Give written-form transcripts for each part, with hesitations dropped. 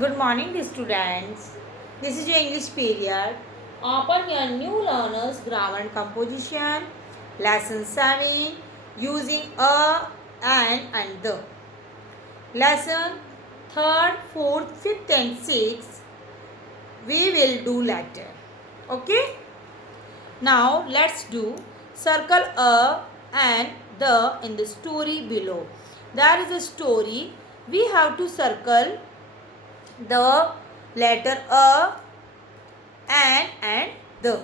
Good morning, dear students. This is your English period. Open your new learners grammar and composition. Lesson 7 using a, and the. Lesson 3rd, 4th, 5th and 6th we will do later. Okay? Now let's do circle a and the in the story below. There is a story. We have to circle the letter a and the.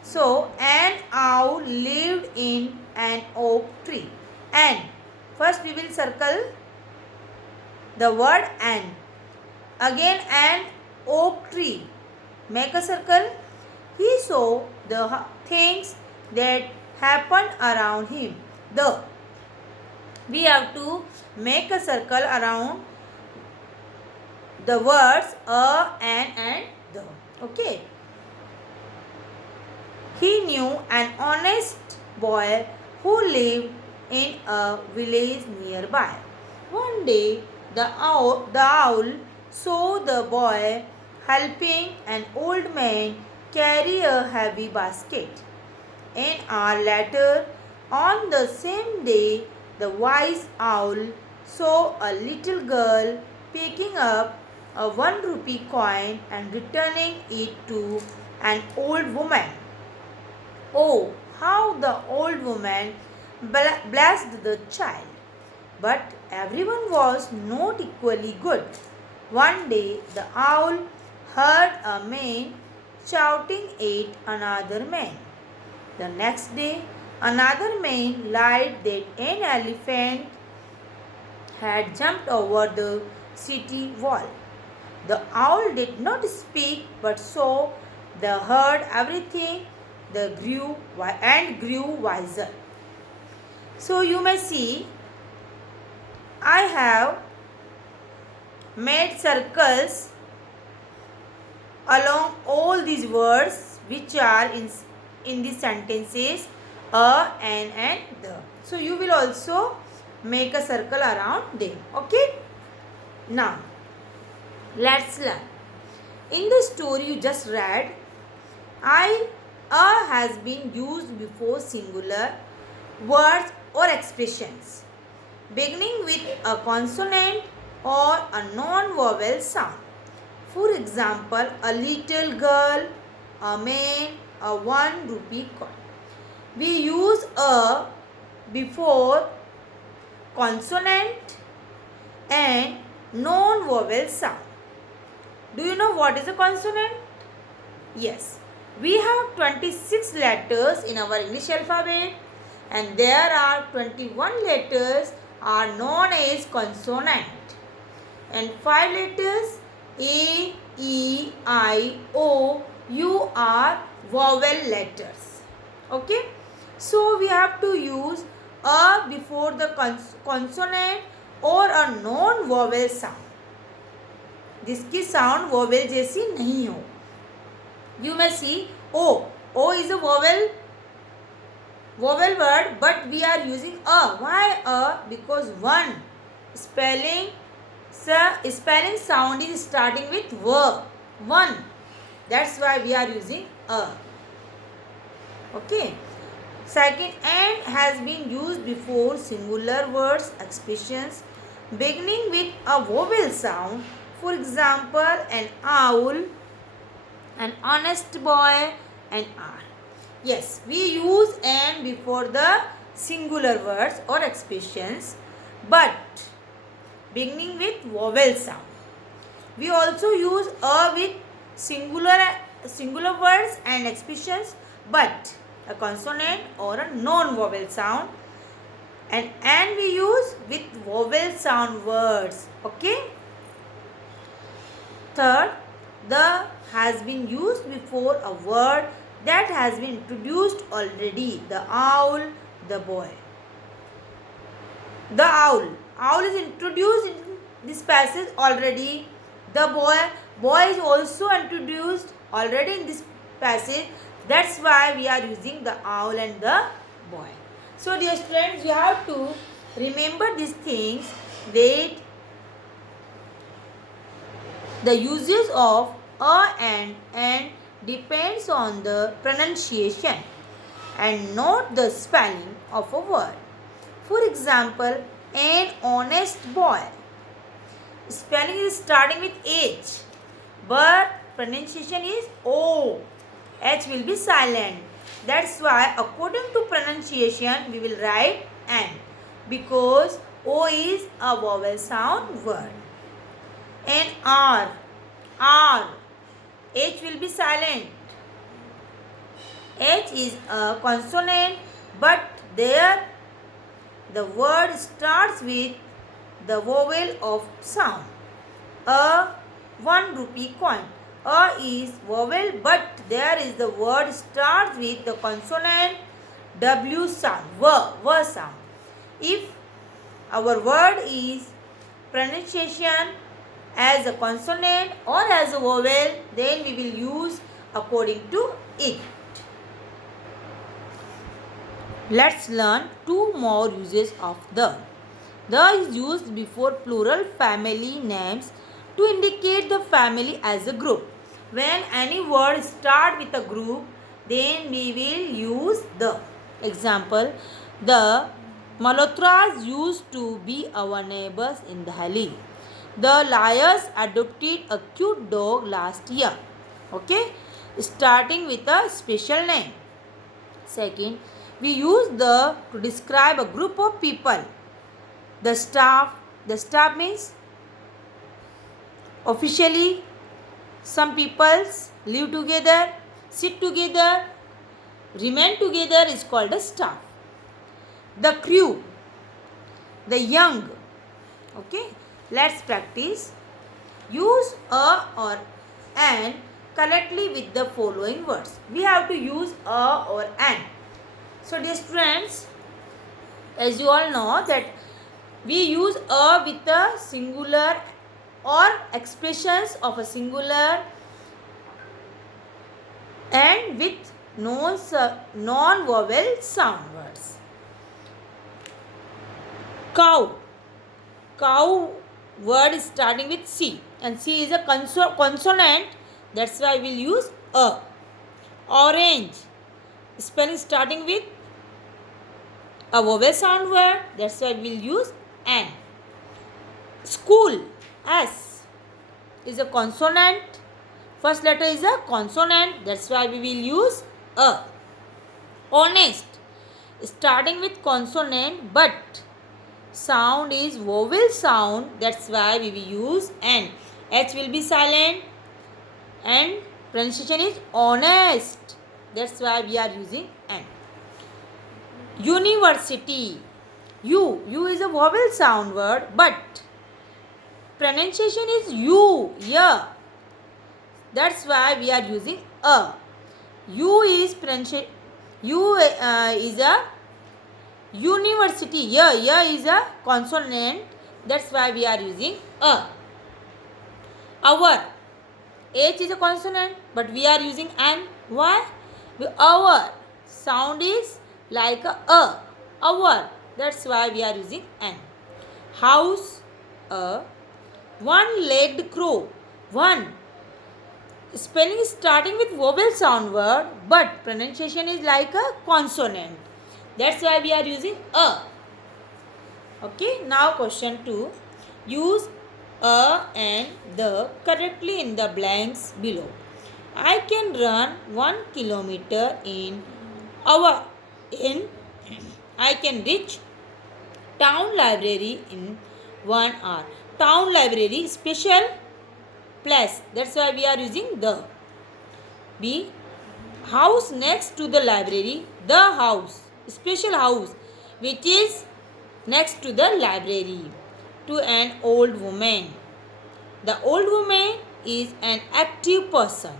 So an owl lived in an oak tree. And first we will circle the word an. Again an oak tree. Make a circle. He saw the things that happened around him. The. We have to make a circle around the words a, and the. Okay. He knew an honest boy who lived in a village nearby. One day, the owl saw the boy helping an old man carry a heavy basket. An hour later, on the same day, the wise owl saw a little girl picking up a 1 rupee coin and returning it to an old woman. Oh, how the old woman blessed the child. But everyone was not equally good. One day the owl heard a man shouting at another man. The next day another man lied that an elephant had jumped over the city wall. The owl did not speak but saw the heard everything grew wiser. So you may see I have made circles along all these words which are in the sentences a, and the. So you will also make a circle around them. Okay. Now let's learn. In the story you just read, a has been used before singular words or expressions beginning with a consonant or a non-vowel sound. For example, a little girl, a man, a 1 rupee coin. We use a before consonant and non-vowel sound. Do you know what is a consonant? Yes. We have 26 letters in our English alphabet and there are 21 letters are known as consonant and 5 letters A, E, I, O, U are vowel letters. Okay. So we have to use a before the consonant or a non-vowel sound. जिसकी sound vowel जैसी नहीं हो. You may see O. O is a vowel word, but we are using a. Why a? Because one spelling sound is starting with v. One. That's why we are using a. Okay. Second, and has been used before singular words, expressions beginning with a vowel sound. For example, an owl, an honest boy, and are. Yes, we use and before the singular words or expressions, but beginning with vowel sound. We also use a with singular words and expressions, but a consonant or a non-vowel sound, and we use with vowel sound words. Okay. Third, the has been used before a word that has been introduced already. The owl, the boy. The owl. Owl is introduced in this passage already. The boy is also introduced already in this passage. That's why we are using the owl and the boy. So dear students, you have to remember these things, that The usage of a and an depends on the pronunciation and not the spelling of a word. For example, an honest boy. Spelling is starting with H, but pronunciation is O. H will be silent. That's why according to pronunciation we will write N, because O is a vowel sound word. And R. H will be silent. H is a consonant, but there the word starts with the vowel of sound. A 1 rupee coin. A is vowel, but there is the word starts with the consonant W sound, V sound. If our word is pronunciation as a consonant or as a vowel, then we will use according to it. Let's learn two more uses of the. The is used before plural family names to indicate the family as a group. When any word start with a group, then we will use the. Example, the Malhotras used to be our neighbors in Delhi. The liars adopted a cute dog last year. Okay, starting with a special name. Second, we use the to describe a group of people. The staff means officially some peoples live together, sit together, remain together is called a staff. The crew, the young. Okay, let's practice. Use a or an correctly with the following words. We have to use a or an. So dear students, as you all know that we use a with a singular or expressions of a singular and with non-vowel sound words. Cow. Cow word is starting with C, and C is a consonant, that's why we will use a. Orange. Spelling starting with a vowel sound word, that's why we will use an. School. S is a consonant. First letter is a consonant, that's why we will use a. Honest. Starting with consonant, but sound is vowel sound, that's why we will use N. H will be silent and pronunciation is honest, that's why we are using N. University. U is a vowel sound word, but pronunciation is yeah. That's why we are using a. U is a university. Yeah is a consonant, that's why we are using a. Hour. H is a consonant, but we are using an. Why? Hour sound is like a hour, that's why we are using an. House. A one-legged crow. One. Spelling is starting with vowel sound word, but pronunciation is like a consonant, that's why we are using a. Okay, now question 2. Use a and the correctly in the blanks below. I can run 1 kilometer in hour. I can reach town library in 1 hour. Town library special place, that's why we are using the. B. House next to the library. The house, special house which is next to the library. To an old woman. The old woman is an active person.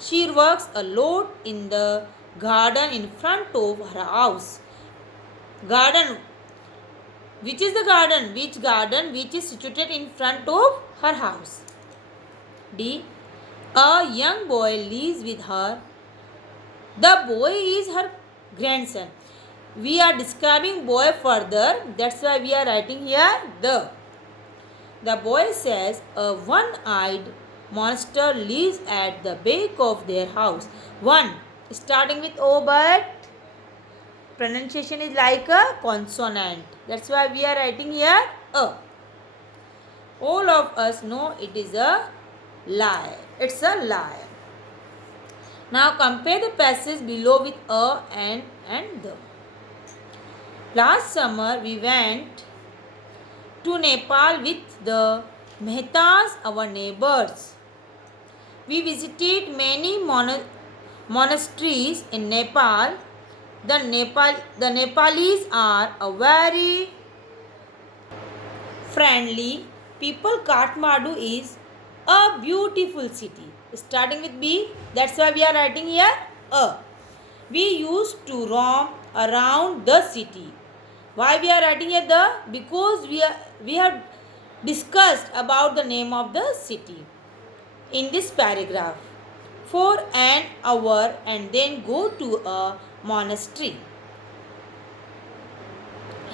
She works a lot in the garden in front of her house. Garden. Which is the garden? Which garden which is situated in front of her house? D. A young boy lives with her. The boy is her grandson. We are describing boy further, that's why we are writing here the. The boy says a one-eyed monster lives at the back of their house. 1. Starting with O, but pronunciation is like a consonant. That's why we are writing here A. All of us know it is a lie. It's a lie. Now compare the passage below with a and the. Last summer we went to Nepal with the Mehtas, our neighbors. We visited many monasteries in Nepal. The Nepalis are a very friendly people. Kathmandu is a beautiful city. Starting with B, that's why we are writing here A. We used to roam around the city. Why we are writing here the? Because we have discussed about the name of the city in this paragraph for an hour and then go to a monastery.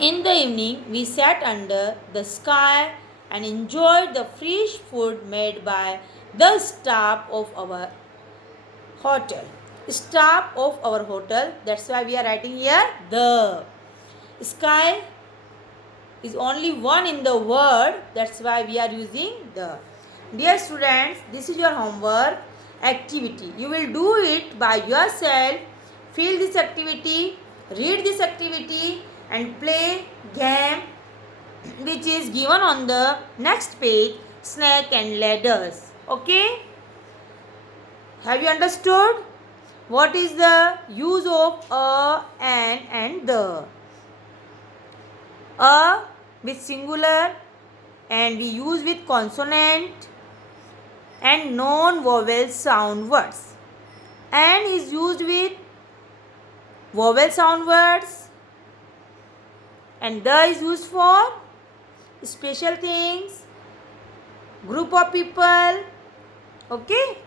In the evening, we sat under the sky and enjoyed the fresh food made by the staff of our hotel. Staff of our hotel, that's why we are writing here the. Sky is only one in the word, that's why we are using the. Dear students, this is your homework activity. You will do it by yourself. Fill this activity, read this activity and play game which is given on the next page, snake and ladders. Okay? Have you understood? What is the use of a, an and the? A with singular and we use with consonant and non-vowel sound words. And is used with vowel sound words. And the is used for special things, group of people. Okay?